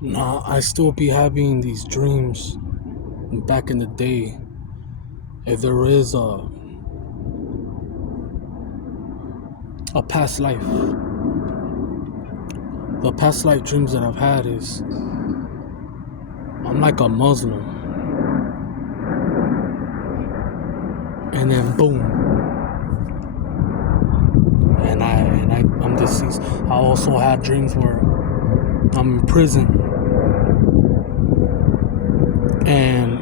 Nah, I still be having these dreams back in the day. If there is a past life, the past life dreams that I've had is I'm like a Muslim, and then boom, I'm deceased. I also had dreams where I'm in prison, and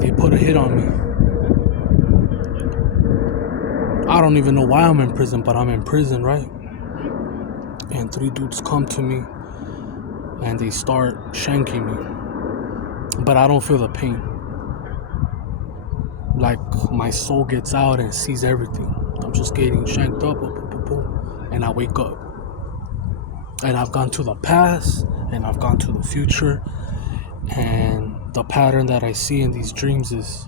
they put a hit on me. I don't even know why I'm in prison, but I'm in prison, right? And three dudes come to me and they start shanking me, but I don't feel the pain. Like my soul gets out and sees everything. I'm just getting shanked up, and I wake up. And I've gone to the past and I've gone to the future, and the pattern that I see in these dreams is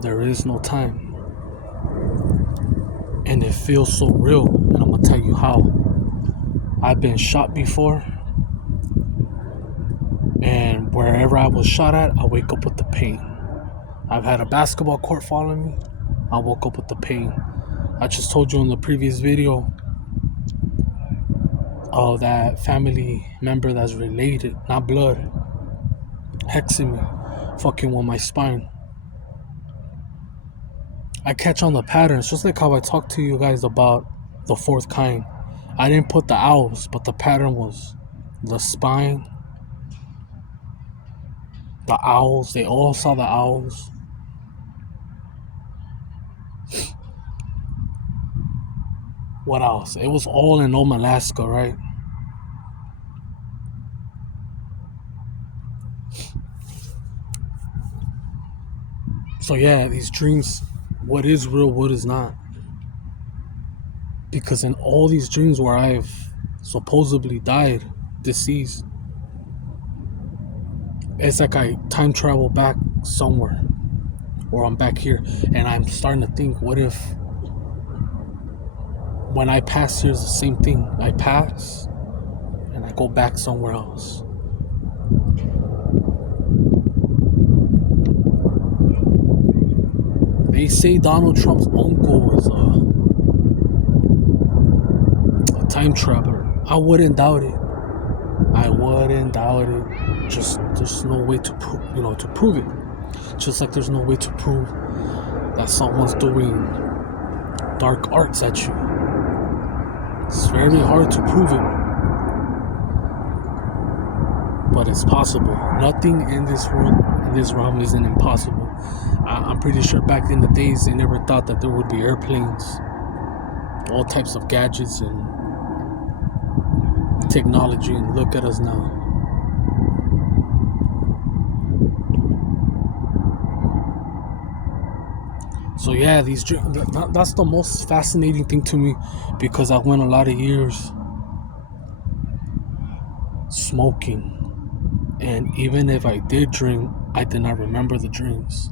there is no time. And it feels so real, and I'm gonna tell you how. I've been shot before, and wherever I was shot at, I wake up with the pain. I've had a basketball court fall on me, I woke up with the pain. I just told you in the previous video of that family member that's related, not blood, hexing me, fucking with my spine. I catch on the patterns, just like how I talked to you guys about the fourth kind. I didn't put the owls, but the pattern was the spine, the owls. They all saw the owls. What else? It was all in Nome, Alaska, right? So yeah, these dreams, what is real, what is not. Because in all these dreams where I've supposedly died, deceased, it's like I time travel back somewhere, or I'm back here, and I'm starting to think, what if when I pass here is the same thing? I pass and I go back somewhere else. They say Donald Trump's uncle is a time traveler. I wouldn't doubt it. I wouldn't doubt it. Just there's no way to prove it. Just like there's no way to prove that someone's doing dark arts at you. It's very hard to prove it, but it's possible. Nothing in this world, in this realm, isn't impossible. I'm pretty sure back in the days they never thought that there would be airplanes, all types of gadgets and technology, and look at us now. So yeah, these that's the most fascinating thing to me, because I went a lot of years smoking, and even if I did dream, I did not remember the dreams.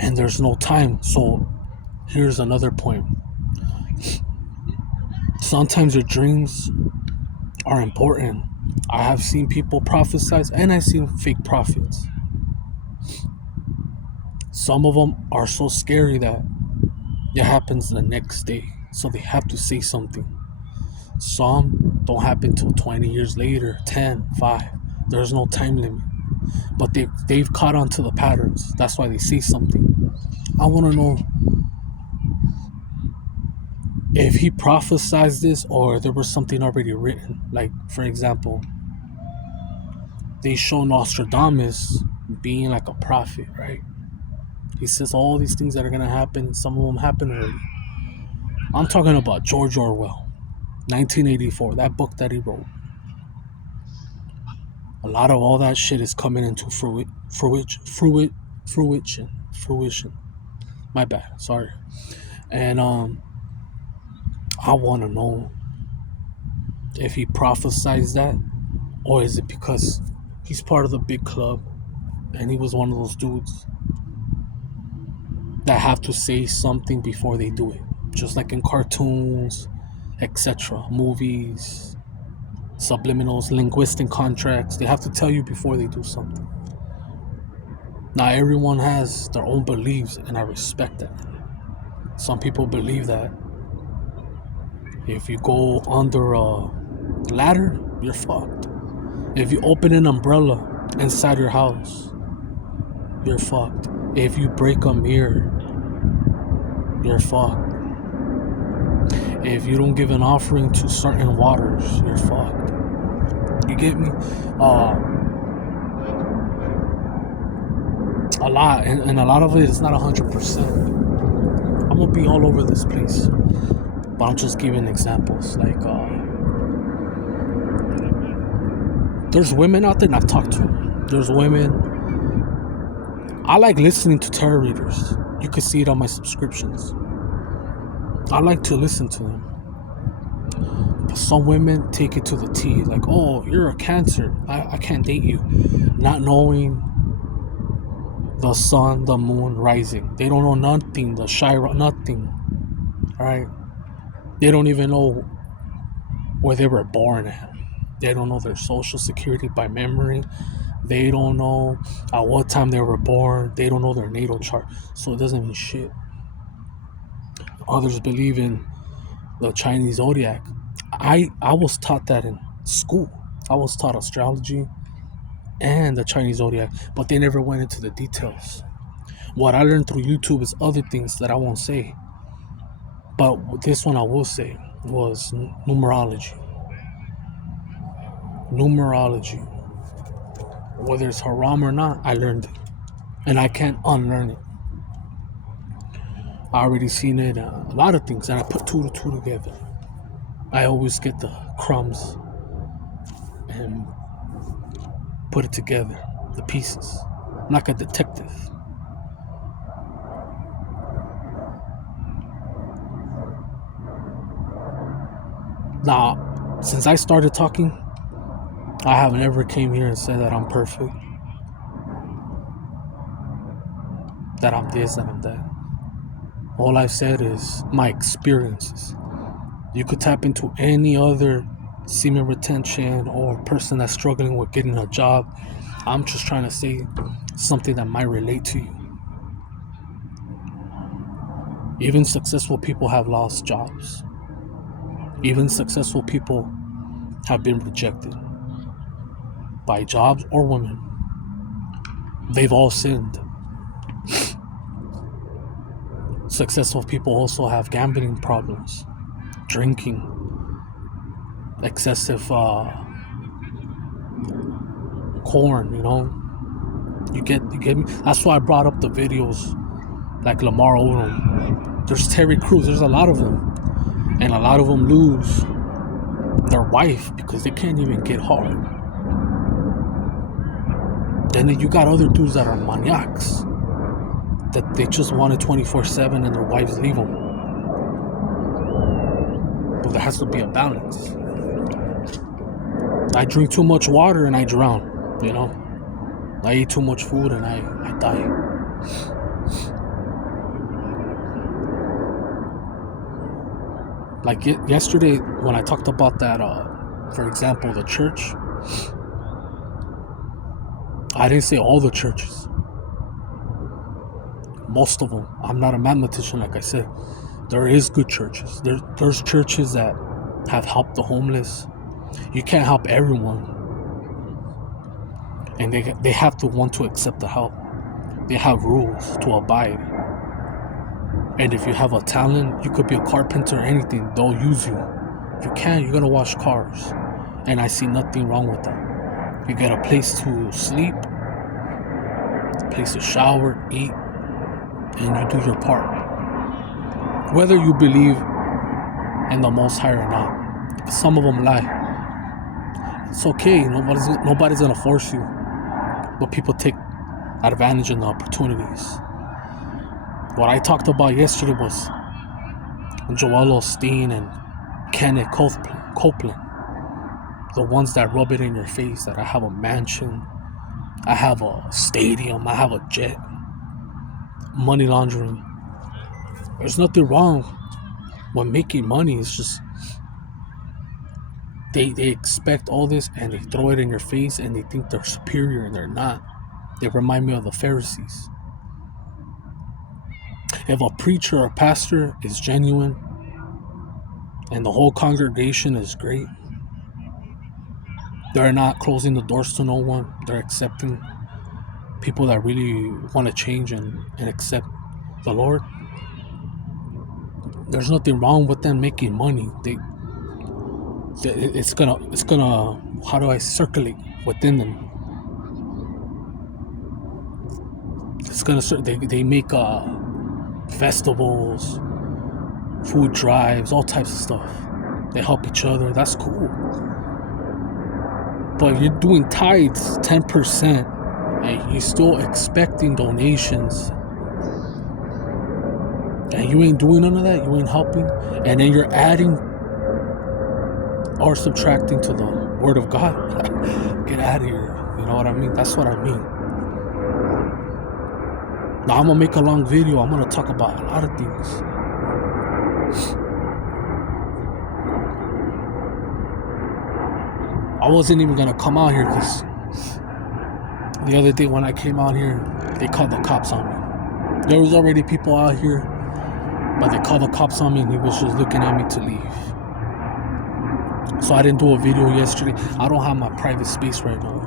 And there's no time. So here's another point. Sometimes your dreams are important. I have seen people prophesize, and I've seen fake prophets. Some of them are so scary that it happens the next day, so they have to say something. Some don't happen till 20 years later, 10, 5. There's no time limit. But they've caught on to the patterns. That's why they say something. I want to know if he prophesied this, or there was something already written. Like, for example, they show Nostradamus being like a prophet, right? He says all these things that are going to happen. Some of them happen already. I'm talking about George Orwell, 1984, that book that he wrote. A lot of all that shit is coming into fruition. My bad, sorry. And I want to know if he prophesies that, or is it because he's part of the big club and he was one of those dudes that have to say something before they do it, just like in cartoons, etc., movies. subliminals, linguistic contracts. They have to tell you before they do something. Now, everyone has their own beliefs, and I respect that. Some people believe that if you go under a ladder, you're fucked. If you open an umbrella inside your house, you're fucked. If you break a mirror, you're fucked. If you don't give an offering to certain waters, you're fucked. You get me? A lot, and a lot of it is not 100%. I'm gonna be all over this place, but I'm just giving examples. Like, there's women out there, and I've talked to them. There's women. I like listening to tarot readers. You can see it on my subscriptions. I like to listen to them. But some women take it to the T. Like, oh, you're a Cancer. I can't date you. Not knowing the sun, the moon, rising. They don't know nothing. The Shira, nothing. Right? They don't even know where they were born at. They don't know their social security by memory. They don't know at what time they were born. They don't know their natal chart. So it doesn't mean shit. Others believe in the Chinese zodiac. I was taught that in school. I was taught astrology and the Chinese zodiac, but they never went into the details. What I learned through YouTube is other things that I won't say. But this one I will say was numerology. Numerology. Whether it's haram or not, I learned it. And I can't unlearn it. I already seen it, a lot of things, and I put two to two together. I always get the crumbs and put it together, the pieces. I'm like a detective. Now, since I started talking, I have never came here and said that I'm perfect, that I'm this, that I'm that. All I've said is my experiences. You could tap into any other semen retention or person that's struggling with getting a job. I'm just trying to say something that might relate to you. Even successful people have lost jobs. Even successful people have been rejected by jobs or women. They've all sinned. Successful people also have gambling problems, drinking, excessive corn, You get me? That's why I brought up the videos like Lamar Odom. There's Terry Crews, there's a lot of them. And a lot of them lose their wife because they can't even get hard. Then you got other dudes that are maniacs, that they just want it 24/7 and their wives leave them. But there has to be a balance. I drink too much water and I drown, I eat too much food and I die. Like yesterday when I talked about that, for example, the church, I didn't say all the churches. Most of them. I'm not a mathematician, like I said. There is good churches. There's churches that have helped the homeless. You can't help everyone. And they have to want to accept the help. They have rules to abide. And if you have a talent, you could be a carpenter or anything, they'll use you. If you can't, you're gonna wash cars. And I see nothing wrong with that. You get a place to sleep, a place to shower, eat, and you do your part. Whether you believe in the Most High or not. Some of them lie. It's okay, nobody's gonna force you. But people take advantage of the opportunities. What I talked about yesterday was Joel Osteen and Kenneth Copeland. The ones that rub it in your face that I have a mansion, I have a stadium, I have a jet. Money laundering. There's nothing wrong with making money. It's just They expect all this and they throw it in your face and they think they're superior and they're not. They remind me of the Pharisees. If a preacher or pastor is genuine and the whole congregation is great, they're not closing the doors to no one. They're accepting people that really want to change and accept the Lord. There's nothing wrong with them making money. It's gonna how do I circulate within them? It's gonna they make festivals, food drives, all types of stuff. They help each other. That's cool. But if you're doing tithes, 10%, and you're still expecting donations, and you ain't doing none of that, you ain't helping, and then you're adding or subtracting to the Word of God, get out of here. You know what I mean? That's what I mean. Now I'm gonna make a long video. I'm gonna talk about a lot of things. I wasn't even gonna come out here because the other day when I came out here, they called the cops on me. There was already people out here, but they called the cops on me and he was just looking at me to leave. So I didn't do a video yesterday. I don't have my private space right now.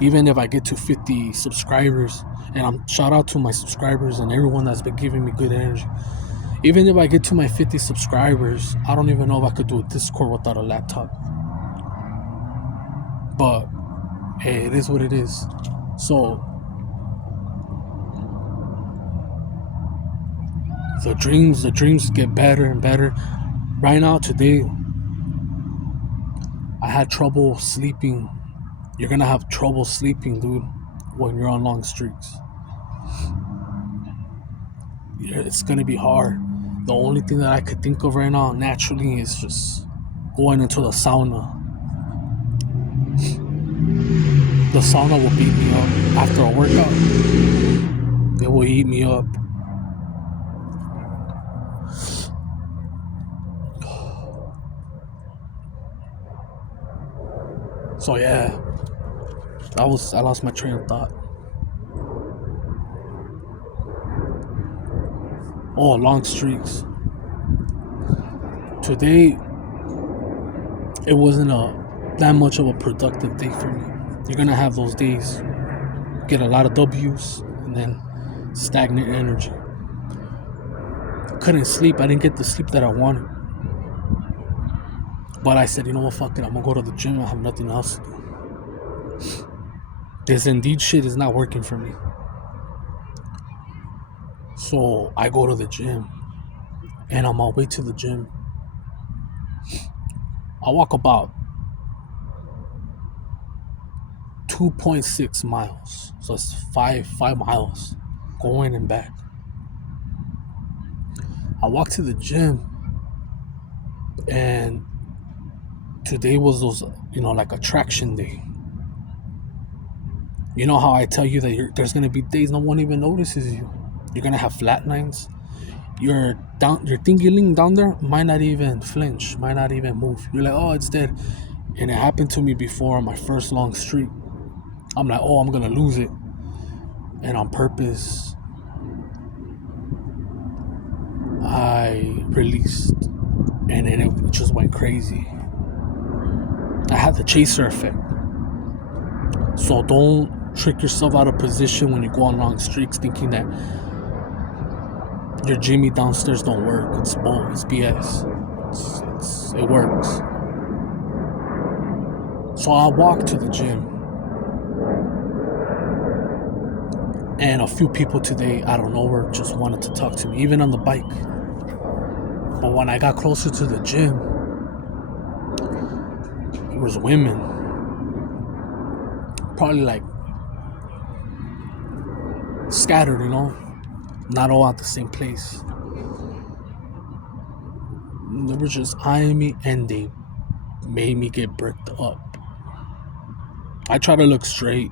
Even if I get to 50 subscribers, and I'm shout out to my subscribers and everyone that's been giving me good energy. Even if I get to my 50 subscribers, I don't even know if I could do a Discord without a laptop. But hey, it is what it is. So the dreams get better and better. Right now, today, I had trouble sleeping. You're gonna have trouble sleeping, dude, when you're on long streaks. It's gonna be hard. The only thing that I could think of right now naturally is just going into the sauna. The sauna will beat me up after a workout. It will eat me up. So yeah, I lost my train of thought. Oh, long streaks. Today, it wasn't that much of a productive day for me. You're gonna have those days, get a lot of W's and then stagnant energy. Couldn't sleep. I didn't get the sleep that I wanted. But I said, you know what, fuck it. I'm gonna go to the gym. I have nothing else to do. This Indeed shit is not working for me. So I go to the gym, and on my way to the gym, I walk about 2.6 miles. So it's 5 miles going and back. I walk to the gym, and today was those, like attraction day. You know how I tell you that there's gonna be days no one even notices you. You're gonna have flat lines. Your thingy down there might not even flinch, might not even move. You're like, oh, it's dead. And it happened to me before on my first long streak. I'm like, oh, I'm gonna lose it. And on purpose, I released, and then it just went crazy. I had the chaser effect. So don't trick yourself out of position when you go on long streaks thinking that your Jimmy downstairs don't work. It's bull. It's BS. It works. So I walked to the gym, and a few people today out of nowhere just wanted to talk to me, even on the bike. But when I got closer to the gym, it was women, probably like scattered, not all at the same place. They were just eyeing me, and they made me get bricked up. I try to look straight.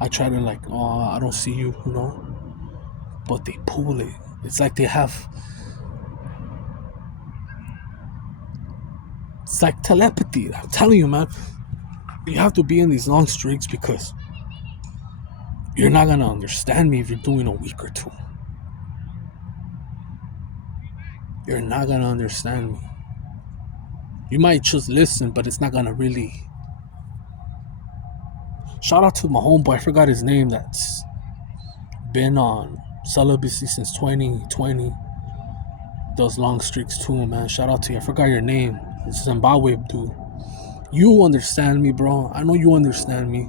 I try to I don't see you, but they pull it. It's like they have It's like telepathy. I'm telling you, man. You have to be in these long streaks because you're not gonna understand me if you're doing a week or two. You're not gonna understand me. You might just listen, but it's not gonna really. Shout out to my homeboy, I forgot his name, that's been on celibacy since 2020. Does long streaks too, man. Shout out to you. I forgot your name. It's Zimbabwe dude. You understand me, bro. I know you understand me.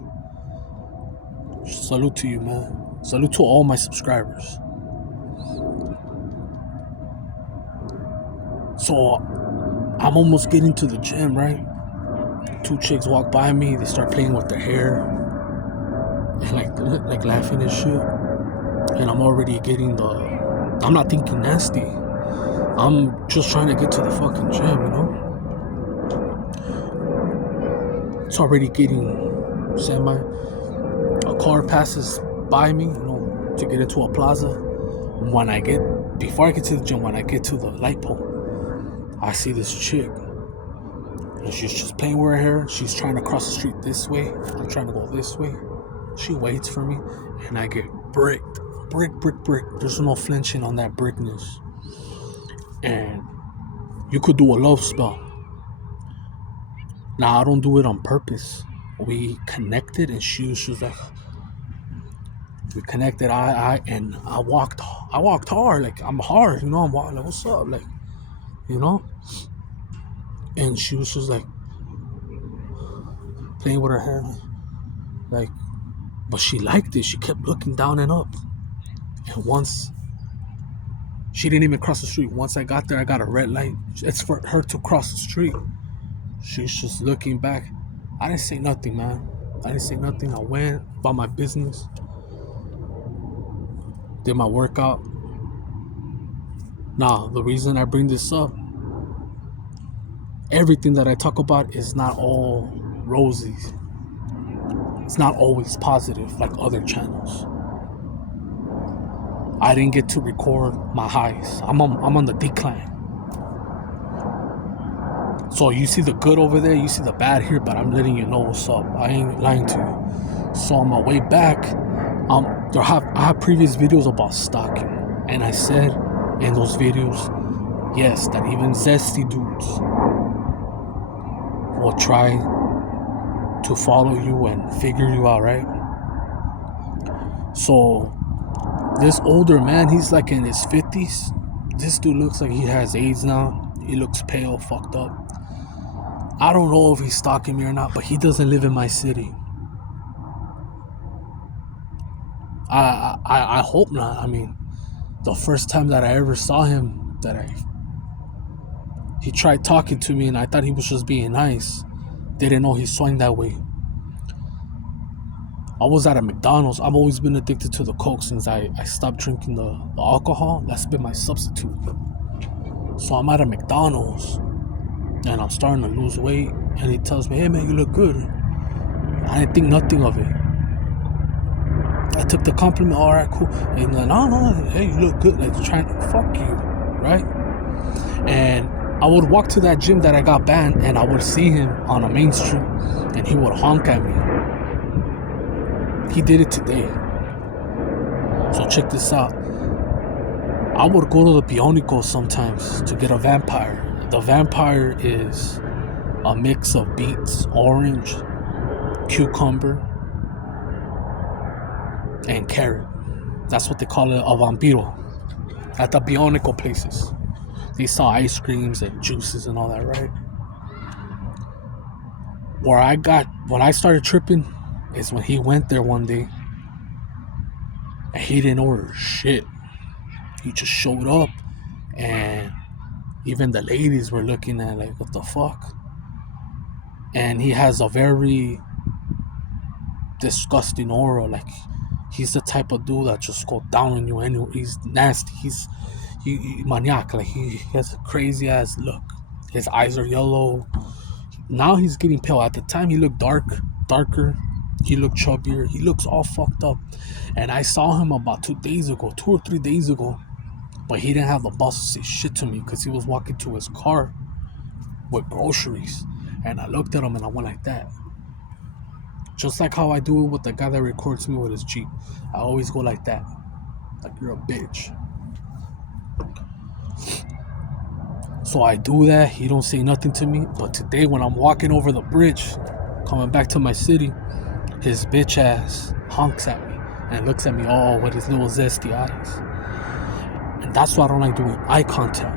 Salute to you, man. Salute to all my subscribers. So I'm almost getting to the gym, right? Two chicks walk by me. They start playing with their hair and like laughing and shit. And I'm already getting the. I'm not thinking nasty. I'm just trying to get to the fucking gym, you know. It's already getting semi. A car passes by me, you know, to get into a plaza. Before I get to the gym, when I get to the light pole, I see this chick. And she's just playing with her hair. She's trying to cross the street this way. I'm trying to go this way. She waits for me, and I get bricked. Brick. There's no flinching on that brickness. And you could do a love spell. Now, I don't do it on purpose. We connected, and she was like, we connected. I walked hard, like I'm hard, you know. I'm walking, like, what's up, like, you know. And she was just like playing with her hair, like, but she liked it. She kept looking down and up. And once she didn't even cross the street. Once I got there, I got a red light. It's for her to cross the street. She's just looking back. I didn't say nothing, man. I didn't say nothing. I went about my business. Did my workout. Now, the reason I bring this up, everything that I talk about is not all rosy. It's not always positive like other channels. I didn't get to record my highs. I'm on the decline. So you see the good over there, you see the bad here, but I'm letting you know what's up. I ain't lying to you. So on my way back, I have previous videos about stalking, and I said in those videos, yes, that even zesty dudes will try to follow you and figure you out, right? So this older man, he's like in his 50s. This dude looks like he has AIDS now. He looks pale, fucked up. I don't know if he's stalking me or not, but he doesn't live in my city. I hope not. I mean, the first time that I ever saw him, he tried talking to me, and I thought he was just being nice. Didn't know he swung that way. I was at a McDonald's. I've always been addicted to the Coke since I stopped drinking the alcohol. That's been my substitute. So I'm at a McDonald's, and I'm starting to lose weight, and he tells me, hey man, you look good. I didn't think nothing of it. I took the compliment, all right, cool. And he's like, no, hey, you look good. Like, trying to fuck you, right? And I would walk to that gym that I got banned, and I would see him on a main street, and he would honk at me. He did it today. So check this out. I would go to the Bionico sometimes to get a vampire. The vampire is a mix of beets, orange, cucumber, and carrot. That's what they call it, a vampiro. At the Bionico places. They sell ice creams and juices and all that, right? When I started tripping is when he went there one day and he didn't order shit. He just showed up, and even the ladies were looking at like, what the fuck? And he has a very disgusting aura. Like, he's the type of dude that just go down on you anyway. He's nasty. He maniac. Like, he has a crazy ass look. His eyes are yellow. Now he's getting pale. At the time he looked darker. He looked chubbier. He looks all fucked up. And I saw him about 2 or 3 days ago. But he didn't have the balls to say shit to me because he was walking to his car. with groceries. And I looked at him and I went like that. Just like how I do it with the guy that records me with his Jeep. I always go like that. Like you're a bitch. So I do that. He don't say nothing to me. But today when I'm walking over the bridge, coming back to my city, his bitch ass honks at me and looks at me all with his little zesty eyes. And that's why I don't like doing eye contact.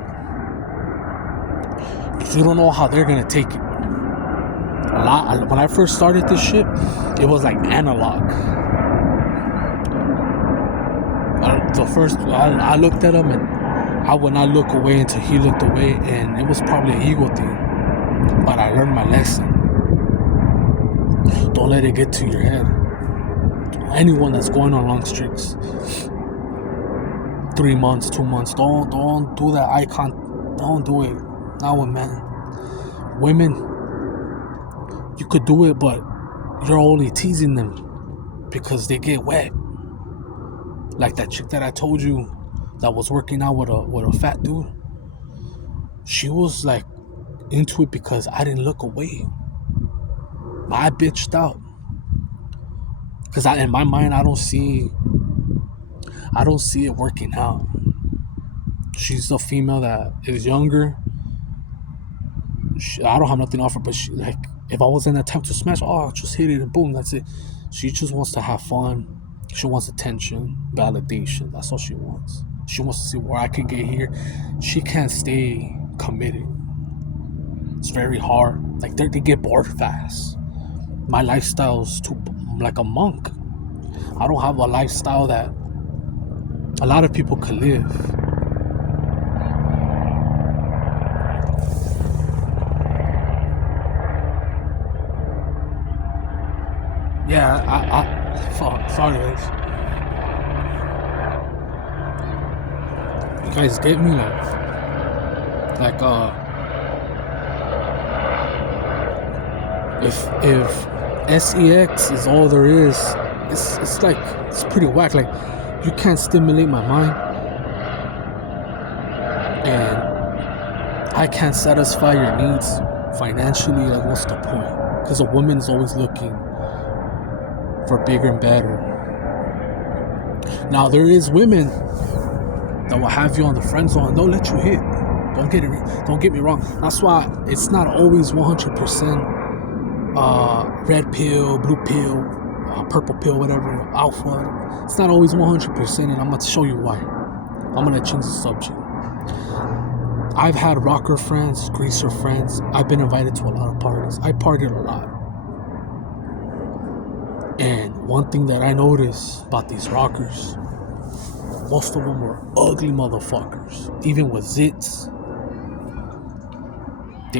Because you don't know how they're gonna take it. When I first started this shit, it was like analog. I looked at him and I would not look away until he looked away, and it was probably an ego thing. But I learned my lesson. Don't let it get to your head. Anyone that's going on long streaks, 3 months, 2 months, don't do that eye contact. Don't do it. Not with men. Women, you could do it, but you're only teasing them because they get wet. Like that chick that I told you that was working out with a fat dude. She was like into it because I didn't look away. I bitched out. Because in my mind, I don't see it working out. She's a female that is younger. I don't have nothing to offer, but like, if I was in attempt to smash, just hit it and boom, that's it. She just wants to have fun. She wants attention, validation. That's all she wants. She wants to see where I can get here. She can't stay committed. It's very hard. Like they get bored fast. My lifestyle's too like a monk. I don't have a lifestyle that a lot of people could live. Yeah, fuck, sorry guys. You guys get me if sex is all there is, it's like it's pretty whack. Like you can't stimulate my mind, and I can't satisfy your needs financially. Like what's the point? Because a woman is always looking for bigger and better. Now there is women that will have you on the friend zone. They'll let you hit. Don't get me wrong. That's why it's not always 100% red pill, blue pill, purple pill, whatever, alpha. It's not always 100%, and I'm gonna show you why. I'm gonna change the subject. I've had rocker friends, greaser friends. I've been invited to a lot of parties. I partied a lot. And one thing that I noticed about these rockers, most of them were ugly motherfuckers. Even with zits.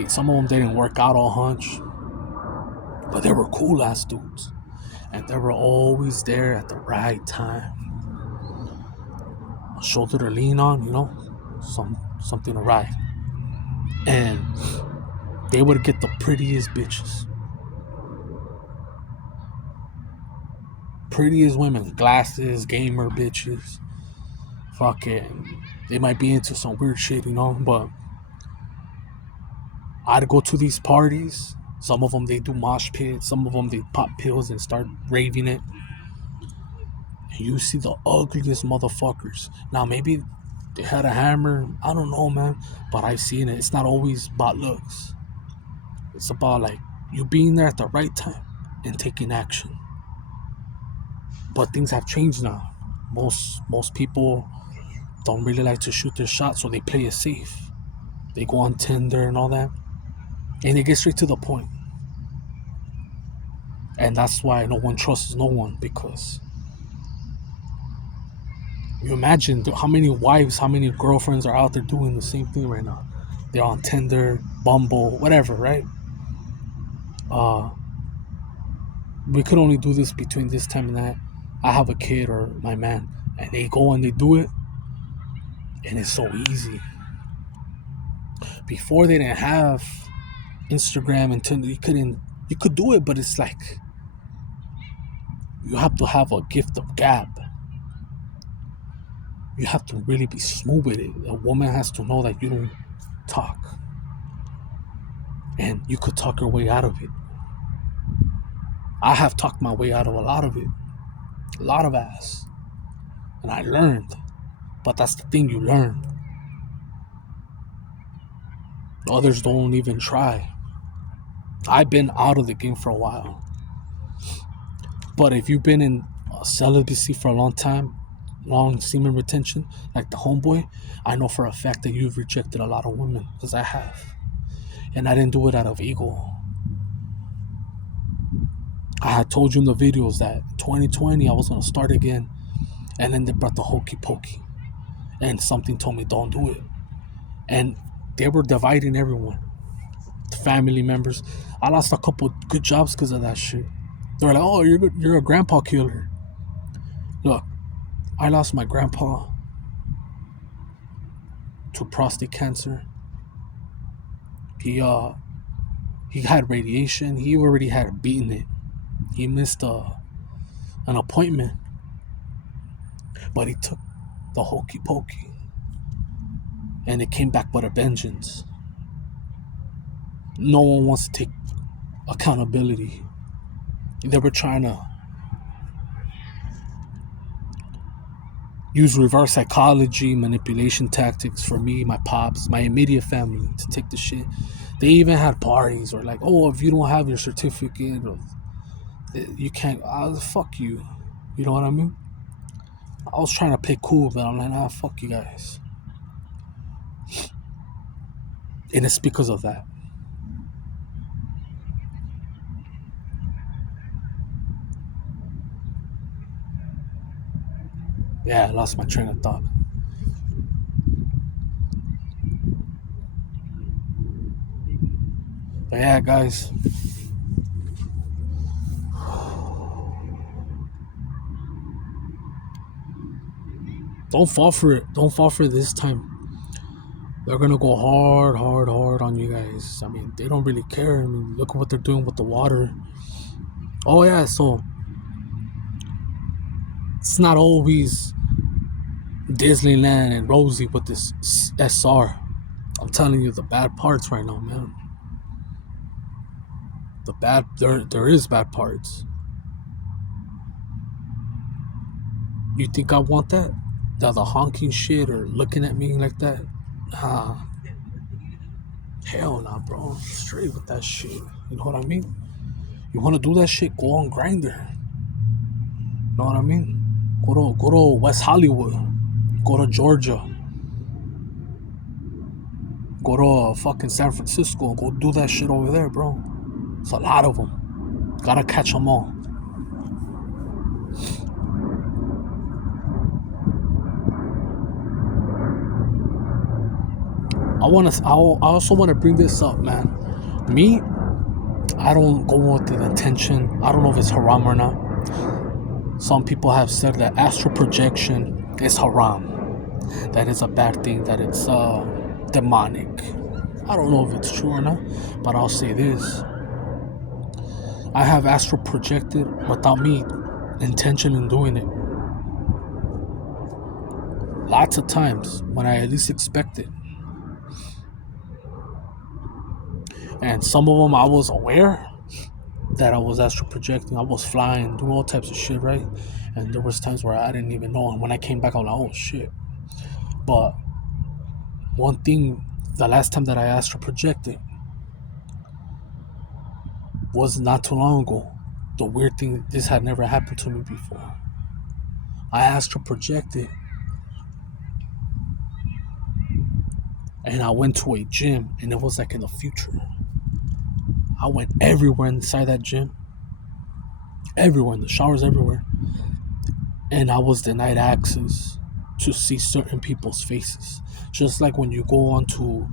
Some of them didn't work out all hunch. But they were cool ass dudes. And they were always there at the right time. A shoulder to lean on, something to ride. And they would get the prettiest bitches. Prettiest women, glasses, gamer bitches. Fucking, they might be into some weird shit, but I'd go to these parties. Some of them, they do mosh pits. Some of them, they pop pills and start raving it. And you see the ugliest motherfuckers. Now, maybe they had a hammer. I don't know, man. But I've seen it. It's not always about looks. It's about, like, you being there at the right time and taking action. But things have changed now. Most people don't really like to shoot their shot, so they play it safe. They go on Tinder and all that. And they get straight to the point. And that's why no one trusts no one, because you imagine how many wives, how many girlfriends are out there doing the same thing right now. They're on Tinder, Bumble, whatever, right? We could only do this between this time and that. I have a kid or my man, and they go and they do it, and it's so easy. Before they didn't have Instagram and Tinder, you could do it, but it's like you have to have a gift of gab. You have to really be smooth with it. A woman has to know that you don't talk. and you could talk your way out of it. I have talked my way out of a lot of it, a lot of ass, and I learned. But that's the thing, you learn. Others don't even try. I've been out of the game for a while, but if you've been in celibacy for a long time, long semen retention, like the homeboy, I know for a fact that you've rejected a lot of women, because I have, and I didn't do it out of ego. I had told you in the videos that 2020 I was gonna start again, and then they brought the hokey pokey, and something told me don't do it, and they were dividing everyone, family members. I lost a couple good jobs because of that shit. They were like, "Oh, you're a grandpa killer." Look, I lost my grandpa to prostate cancer. He he had radiation. He already had beaten it. He missed an appointment, but he took the hokey pokey, and it came back with a vengeance. No one wants to take accountability. They were trying to use reverse psychology, manipulation tactics for me, my pops, my immediate family to take the shit. They even had parties or like, oh, if you don't have your certificate, or you can't. Fuck you. You know what I mean? I was trying to play cool, but I'm like, nah, fuck you guys. And it's because of that. Yeah, I lost my train of thought. But yeah, guys. Don't fall for it. Don't fall for it this time. They're gonna go hard, hard, hard on you guys. I mean, they don't really care. I mean, look at what they're doing with the water. Oh yeah, so it's not always Disneyland and rosy with this SR. I'm telling you the bad parts right now, man. The bad there is bad parts. You think I want that? The honking shit or looking at me like that? Nah. Hell nah, bro. Straight with that shit. You know what I mean? You wanna do that shit, go on Grinder. You know what I mean? Go to West Hollywood. Go to Georgia. Go to fucking San Francisco. Go do that shit over there, bro. It's a lot of them. Gotta catch them all. I also want to bring this up, man. Me, I don't go with the intention. I don't know if it's haram or not. Some people have said that astral projection is haram. That is a bad thing. That it's demonic. I don't know if it's true or not, but I'll say this. I have astral projected without me intention in doing it. Lots of times when I at least expect it. And some of them I was aware that I was astral projecting. I was flying, doing all types of shit, right? And there was times where I didn't even know. And when I came back, I was like, oh shit. But one thing, the last time that I astral projected was not too long ago. The weird thing, this had never happened to me before. I astral projected and I went to a gym, and it was like in the future. I went everywhere inside that gym. Everywhere, in the showers everywhere. And I was denied access to see certain people's faces. Just like when you go onto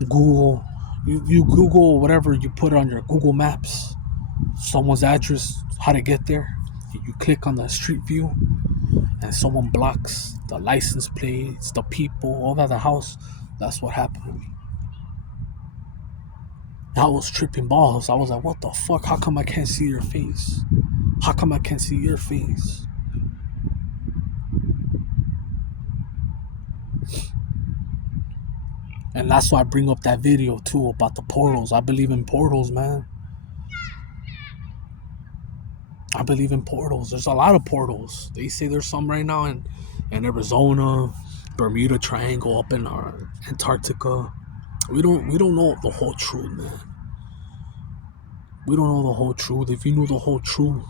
Google, you Google whatever you put on your Google Maps, someone's address, how to get there. You click on the street view, and someone blocks the license plates, the people, all that, the house. That's what happened to me. I was tripping balls. I was like, what the fuck? How come I can't see your face? How come I can't see your face? And that's why I bring up that video too about the portals. I believe in portals, man. I believe in portals. There's a lot of portals. They say there's some right now in Arizona, Bermuda Triangle, up in Antarctica. We don't know the whole truth, man. We don't know the whole truth. If you knew the whole truth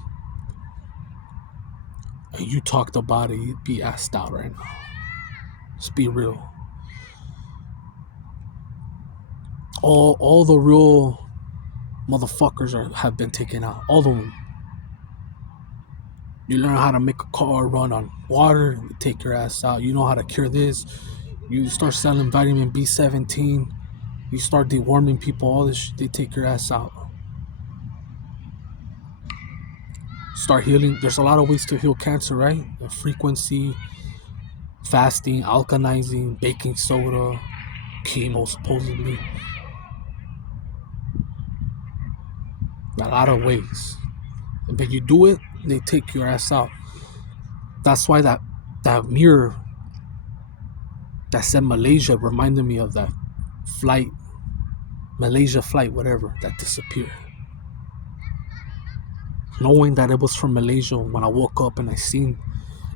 and you talked about it, you'd be asked out right now. Let's be real. All the real motherfuckers have been taken out. All of them. You learn how to make a car run on water, they take your ass out. You know how to cure this. You start selling vitamin B17. You start deworming people, all this shit, they take your ass out. Start healing. There's a lot of ways to heal cancer, right? The frequency, fasting, alkalizing, baking soda, chemo, supposedly. A lot of ways. But you do it, they take your ass out. That's why that mirror that said Malaysia reminded me of that flight, Malaysia flight, whatever, that disappeared. Knowing that it was from Malaysia, when I woke up and I seen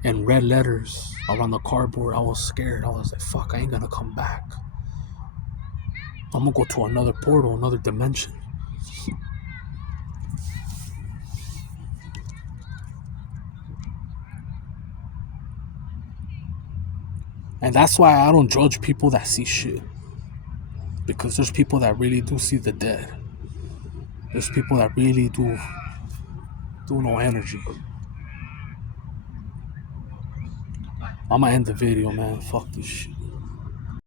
in red letters around the cardboard, I was scared. I was like, fuck, I ain't gonna come back. I'm gonna go to another portal, another dimension. And that's why I don't judge people that see shit. Because there's people that really do see the dead. There's people that really do know energy. I'm gonna end the video, man. Fuck this shit.